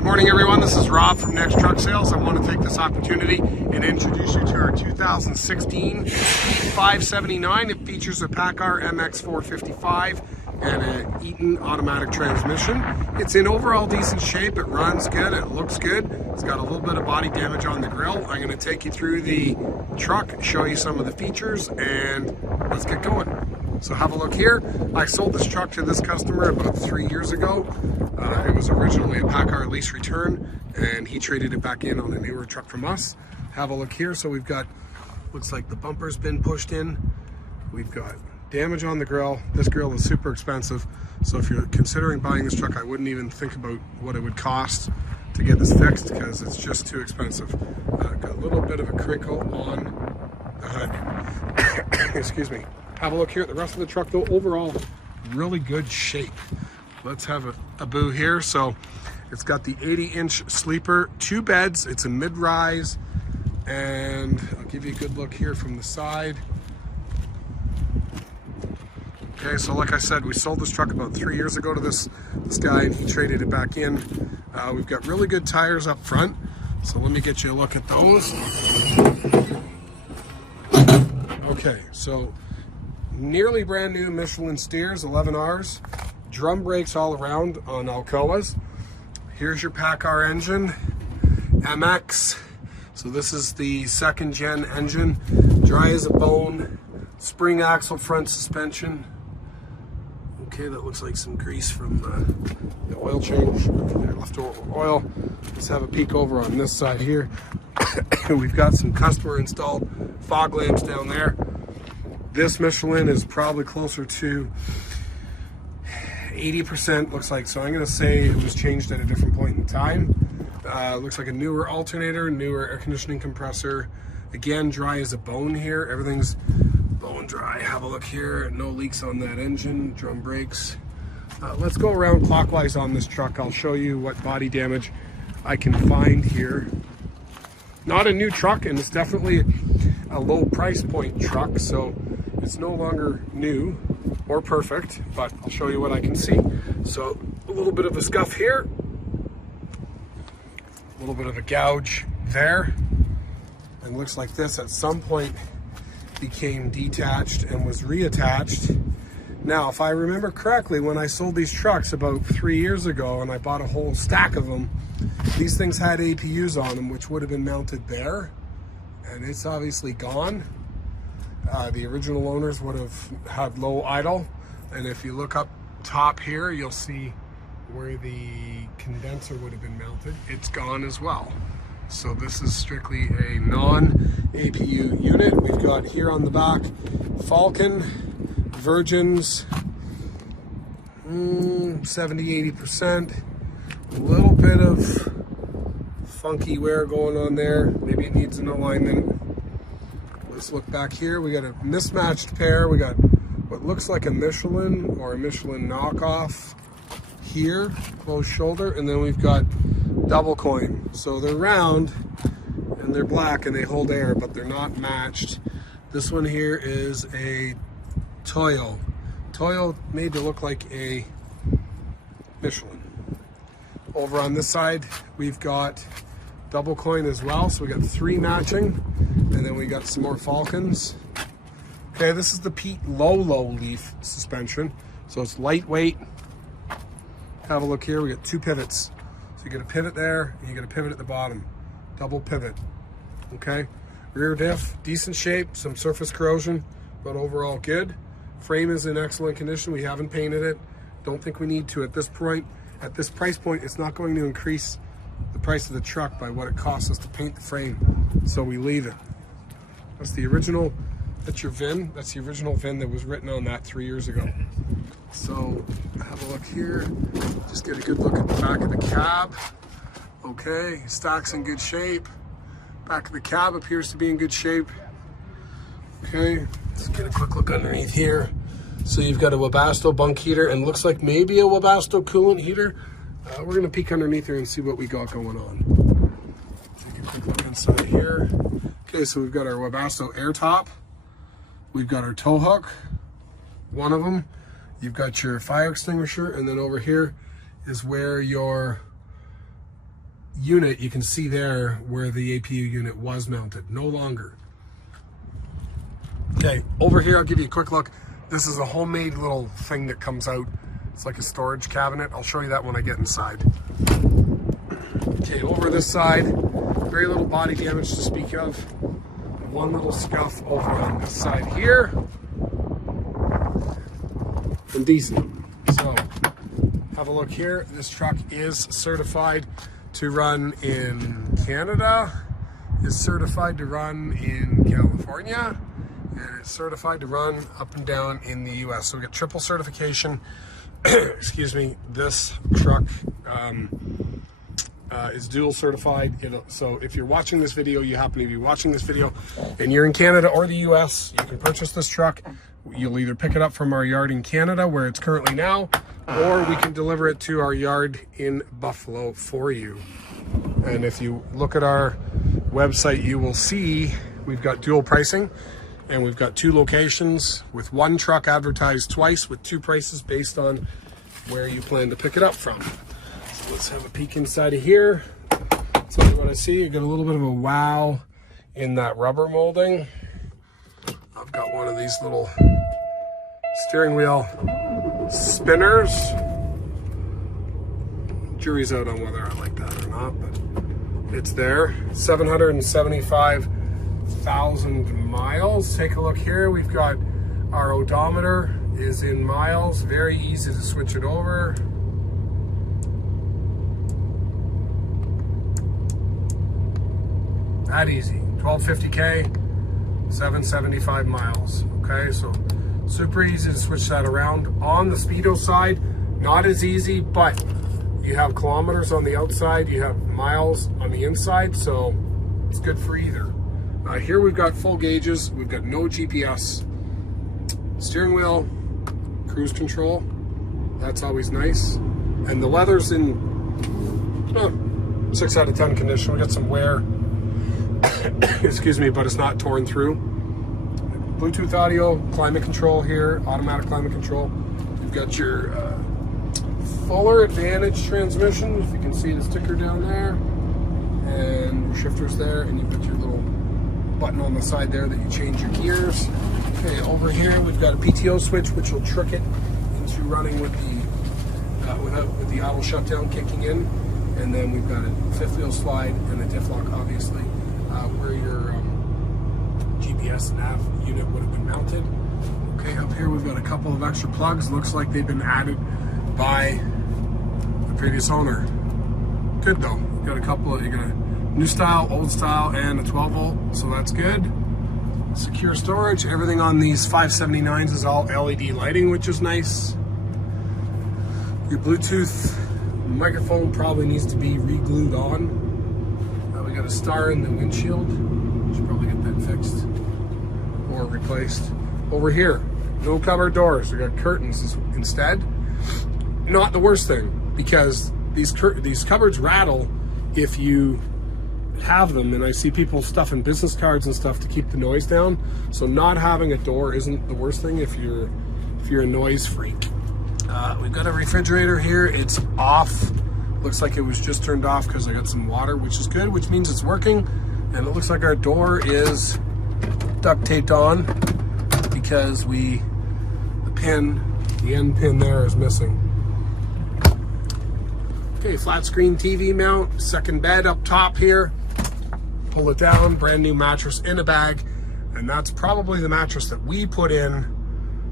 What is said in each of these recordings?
Good morning, everyone. This is Rob from Next Truck Sales. I want to take this opportunity and introduce you to our 2016 579. It features a PACCAR MX455 and an Eaton automatic transmission. It's in overall decent shape. It runs good. It looks good. It's got a little bit of body damage on the grill. I'm going to take you through the truck, show you some of the features, and let's get going. So have a look here. I sold this truck to this customer about 3 years ago. It was originally a PACCAR lease return, and he traded it back in on a newer truck from us. Have a look here. So we've got, looks like the bumper's been pushed in. We've got damage on the grill. This grill is super expensive. So if you're considering buying this truck, I wouldn't even think about what it would cost to get this fixed because it's just too expensive. Got a little bit of a crinkle on the hood. Excuse me. Have a look here at the rest of the truck though. Overall, really good shape. Let's have a boo here. So it's got the 80-inch sleeper, 2 beds. It's a mid-rise, and I'll give you a good look here from the side. Okay, so like I said, we sold this truck about 3 years ago to this guy, and he traded it back in. We've got really good tires up front, so let me get you a look at those. Okay, so nearly brand new Michelin steers, 11Rs, drum brakes all around on Alcoas. Here's your PACCAR engine, MX. So this is the 2nd gen engine, dry as a bone, spring axle front suspension. Okay, that looks like some grease from the oil change, leftover oil. Let's have a peek over on this side here. We've got some customer installed fog lamps down there. This Michelin is probably closer to 80%, looks like. So I'm going to say it was changed at a different point in time. Looks like a newer alternator, newer air conditioning compressor. Again, dry as a bone here. Everything's bone dry. Have a look here. No leaks on that engine. Drum brakes. Let's go around clockwise on this truck. I'll show you what body damage I can find here. Not a new truck, and it's definitely a low price point truck, so it's no longer new or perfect, but I'll show you what I can see. So a little bit of a scuff here, a little bit of a gouge there, and looks like this at some point became detached and was reattached. Now, if I remember correctly, when I sold these trucks about 3 years ago and I bought a whole stack of them, these things had APUs on them, which would have been mounted there, and it's obviously gone. The original owners would have had low idle, and if you look up top here, you'll see where the condenser would have been mounted. It's gone as well. So this is strictly a non-APU unit. We've got here on the back Falcon, Virgins, 70-80%. A little bit of funky wear going on there. Maybe it needs an alignment. Let's look back here. We got a mismatched pair. We got what looks like a Michelin or a Michelin knockoff here, closed shoulder, and then we've got double coin. So they're round and they're black and they hold air, but they're not matched. This one here is a Toyo made to look like a Michelin. Over on this side, we've got double coin as well. So we got 3 matching, and then we got some more Falcons. Okay, this is the Pete low leaf suspension. So it's lightweight. Have a look here. We got 2 pivots. So you get a pivot there, and you get a pivot at the bottom. Double pivot. Okay. Rear diff, decent shape, some surface corrosion, but overall good. Frame is in excellent condition. We haven't painted it. Don't think we need to at this point. At this price point, it's not going to increase the price of the truck by what it costs us to paint the frame, so we leave it. That's the original, that's your VIN. That's the original VIN that was written on that 3 years ago. So have a look here. Just get a good look at the back of the cab. Okay, stock's in good shape. Back of the cab appears to be in good shape. Okay, let's get a quick look underneath here. So you've got a Webasto bunk heater and looks like maybe a Webasto coolant heater. We're gonna peek underneath here and see what we got going on. Take a quick look inside here. Okay, so we've got our Webasto air top. We've got our tow hook, one of them. You've got your fire extinguisher, and then over here is where your unit, you can see there where the APU unit was mounted. No longer. Okay, over here, I'll give you a quick look. This is a homemade little thing that comes out. It's like a storage cabinet. I'll show you that when I get inside. Okay, over this side, very little body damage to speak of. One little scuff over on this side here. And decent. So, have a look here. This truck is certified to run in Canada, is certified to run in California, and it's certified to run up and down in the US. So we got triple certification. Excuse me. This truck is dual certified. So if you're watching this video, you happen to be watching this video, and you're in Canada or the US, you can purchase this truck. You'll either pick it up from our yard in Canada, where it's currently now, or we can deliver it to our yard in Buffalo for you. And if you look at our website, you will see we've got dual pricing, and we've got 2 locations with 1 truck advertised twice with 2 prices based on where you plan to pick it up from. So let's have a peek inside of here. Tell you what I see. You got a little bit of a wow in that rubber molding. I've got one of these little steering wheel spinners. Jury's out on whether I like that or not, but it's there. 775,000 miles. Take a look here. We've got our odometer is in miles. Very easy to switch it over. That easy. 1250K, 775 miles. Okay, so super easy to switch that around. On the Speedo side, not as easy, but you have kilometers on the outside, you have miles on the inside, so it's good for either. Here we've got full gauges, we've got no GPS, steering wheel, cruise control, that's always nice. And the leather's in 6 out of 10 condition. We got some wear, excuse me, but it's not torn through. Bluetooth audio, climate control here, automatic climate control. You've got your Fuller Advantage transmission, if you can see the sticker down there, and your shifters there, and you've got your little button on the side there that you change your gears. Okay, over here we've got a PTO switch, which will trick it into running with the auto shutdown kicking in, and then we've got a 5th wheel slide and a diff lock, obviously, where your GPS nav unit would have been mounted. Okay, up here we've got a couple of extra plugs. Looks like they've been added by the previous owner. Good though. You got a couple. You got a new style, old style, and a 12 volt. So that's good. Secure storage. Everything on these 579s is all LED lighting, which is nice. Your Bluetooth microphone probably needs to be re-glued on. We got a star in the windshield. Should probably get that fixed or replaced. Over here, no cupboard doors. We got curtains instead. Not the worst thing, because these cupboards rattle if you have them, and I see people stuffing business cards and stuff to keep the noise down. So not having a door isn't the worst thing if you're a noise freak. We've got a refrigerator here. It's off. Looks like it was just turned off because I got some water, which is good, which means it's working. And it looks like our door is duct taped on because the end pin there is missing. Okay, flat screen TV mount, second bed up top here. Pull it down, brand new mattress in a bag. And that's probably the mattress that we put in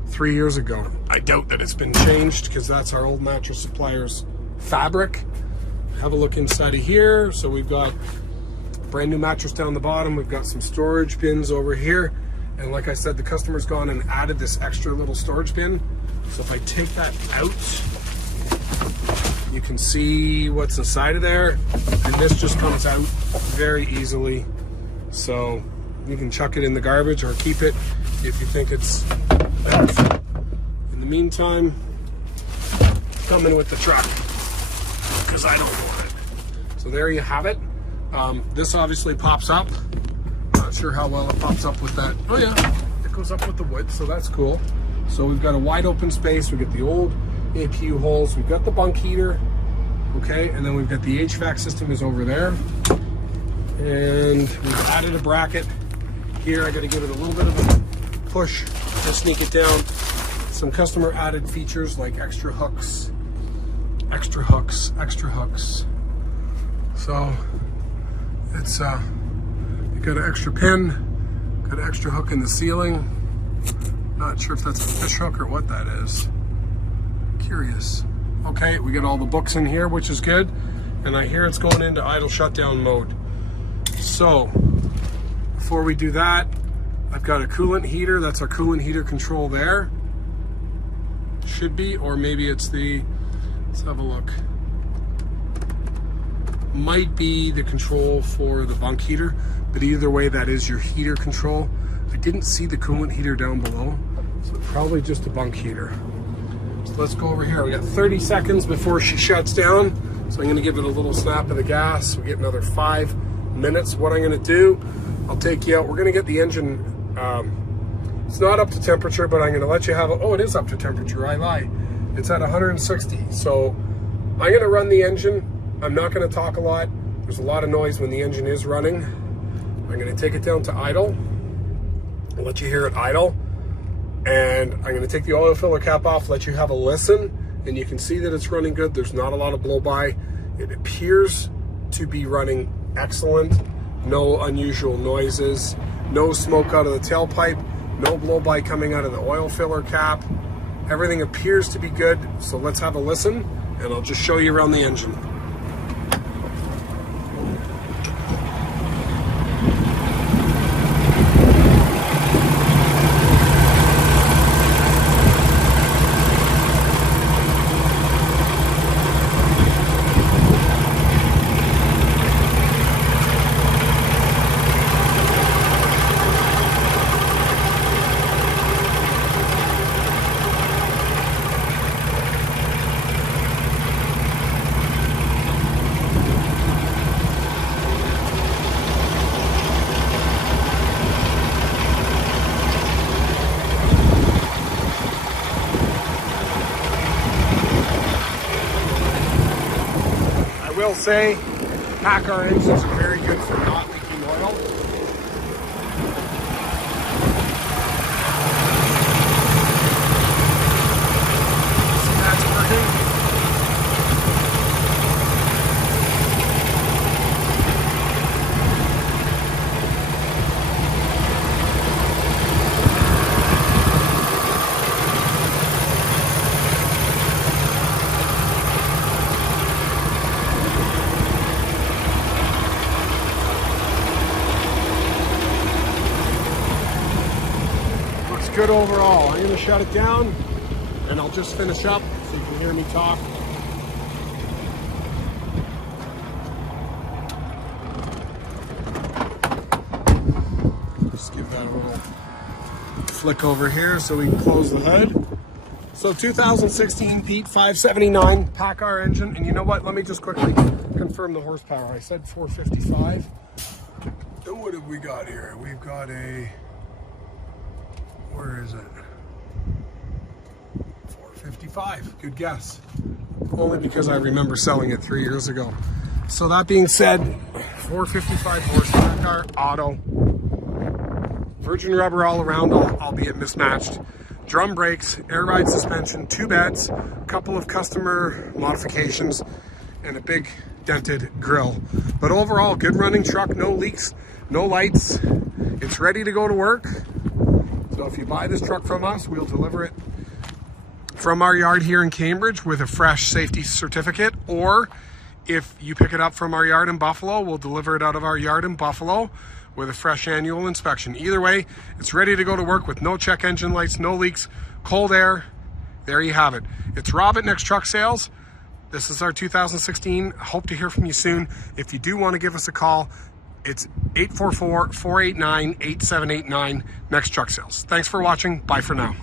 3 years ago. I doubt that it's been changed because that's our old mattress supplier's fabric. Have a look inside of here. So we've got brand new mattress down the bottom. We've got some storage bins over here. And like I said, the customer's gone and added this extra little storage bin. So if I take that out, you can see what's inside of there. And this just comes out very easily. So you can chuck it in the garbage or keep it if you think it's better. In the meantime, coming with the truck, because I don't want it. So there you have it. This obviously pops up. Not sure how well it pops up with that. Oh yeah, it goes up with the wood, so that's cool. So we've got a wide open space. We've got the old APU holes. We've got the bunk heater. Okay, and then we've got the HVAC system is over there. And we've added a bracket here. I got to give it a little bit of a push to sneak it down. Some customer added features like extra hooks. So it's you got an extra pin, got an extra hook in the ceiling. Not sure if that's a fish hook or what that is. Curious. Okay, we got all the books in here, which is good. And I hear it's going into idle shutdown mode. So before we do that, I've got a coolant heater. That's our coolant heater control there. Should be, or maybe it's the, let's have a look. Might be the control for the bunk heater, but either way, that is your heater control. I didn't see the coolant heater down below, so probably just a bunk heater. So let's go over here. We got 30 seconds before she shuts down, so I'm gonna give it a little snap of the gas. We get another 5 minutes. What I'm gonna do, I'll take you out. We're gonna get the engine, it's not up to temperature, but I'm gonna let you have it. Oh, it is up to temperature, I lie. It's at 160. So I'm gonna run the engine. I'm not gonna talk a lot. There's a lot of noise when the engine is running. I'm gonna take it down to idle. I'll let you hear it idle. And I'm gonna take the oil filler cap off, let you have a listen, and you can see that it's running good. There's not a lot of blow by. It appears to be running excellent. No unusual noises, no smoke out of the tailpipe, no blow by coming out of the oil filler cap. Everything appears to be good. So let's have a listen, and I'll just show you around the engine. I will say, PACCAR engines are very good for not leaking oil. So that's working. Good overall. I'm going to shut it down and I'll just finish up so you can hear me talk. Just give that a little flick over here so we can close the hood. So 2016 Pete 579 PACCAR engine, and you know what? Let me just quickly confirm the horsepower. I said 455. And what have we got here? We've got a, where is it? 455, good guess. Only because I remember selling it 3 years ago. So that being said, 455 horsepower, auto. Virgin rubber all around, albeit mismatched. Drum brakes, air ride suspension, 2 beds, a couple of customer modifications, and a big dented grille. But overall, good running truck, no leaks, no lights. It's ready to go to work. So if you buy this truck from us, we'll deliver it from our yard here in Cambridge with a fresh safety certificate, or if you pick it up from our yard in Buffalo, we'll deliver it out of our yard in Buffalo with a fresh annual inspection. Either way, it's ready to go to work with no check engine lights, no leaks, cold air. There you have it. It's Rob at Next Truck Sales. This is our 2016. Hope to hear from you soon. If you do want to give us a call, it's 844-489-8789, Next Truck Sales. Thanks for watching. Bye for now.